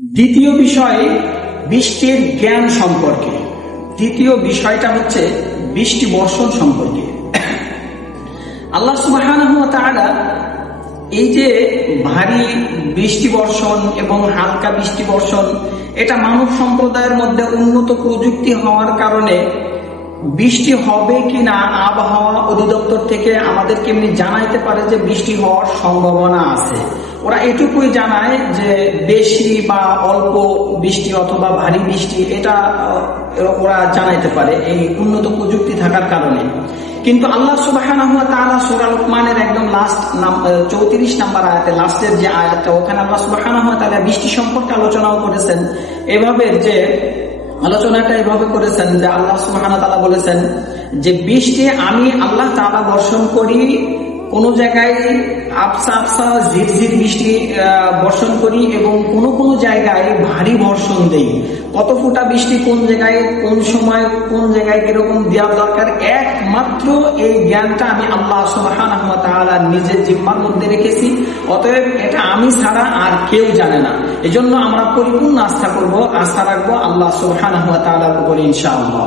দ্বিতীয় বিষয় বৃষ্টির জ্ঞান সম্পর্কে। দ্বিতীয় বিষয়টা হচ্ছে বৃষ্টি বর্ষণ সম্পর্কে। আল্লাহ সুবহানাহু ওয়া তাআলা এই যে ভারী বৃষ্টি বর্ষণ এবং হালকা বৃষ্টি বর্ষণ, এটা মানব সম্প্রদায়ের মধ্যে উন্নত প্রযুক্তি হওয়ার কারণে বৃষ্টি হবে কিনা আবহাওয়া অধিদপ্তর থেকে আমাদেরকে এমনি জানাইতে পারে যে বৃষ্টি হওয়ার সম্ভাবনা আছে। ওরা এটুকুই জানায় যে বেশি বা অল্প বৃষ্টি অথবা ভারী বৃষ্টি, এটা ওরা জানাইতে পারে এই উন্নত প্রযুক্তি থাকার কারণে। কিন্তু আল্লাহ সুবহানাহু ওয়া তাআলা সূরা লুকমানের একদম লাস্ট 34 নম্বর আয়াতে, লাস্টের যে আয়াতটা, ওখানে আল্লাহ সুবহানাহু ওয়া তাআলা বৃষ্টি সম্পর্কে আলোচনাও করেছেন। এভাবে যে আলোচনাটা এভাবে করেছেন যে আল্লাহ সুবহানাহু ওয়া তাআলা বলেছেন যে বৃষ্টি আমি আল্লাহ তাআলা বর্ষণ করি, কোন জায়গায় আবসা আবসা ঝিরঝির বৃষ্টি বর্ষণ করি এবং কোন কোন জায়গায় ভারী বর্ষণ দেই। কত ফোঁটা বৃষ্টি কোন জায়গায় কোন সময় কোন জায়গায় কিরকম দেওয়া দরকার, একমাত্র এই জ্ঞানটা আমি আল্লাহ সুবহানাহু ওয়া তাআলা নিজের জিম্মার মধ্যে রেখেছি। অতএব এটা আমি ছাড়া আর কেউ জানে না। এজন্য আমরা পরিপূর্ণ আস্থা রাখবো আল্লাহ সুবহানাহু ওয়া তাআলার উপরে ইনশাআল্লাহ।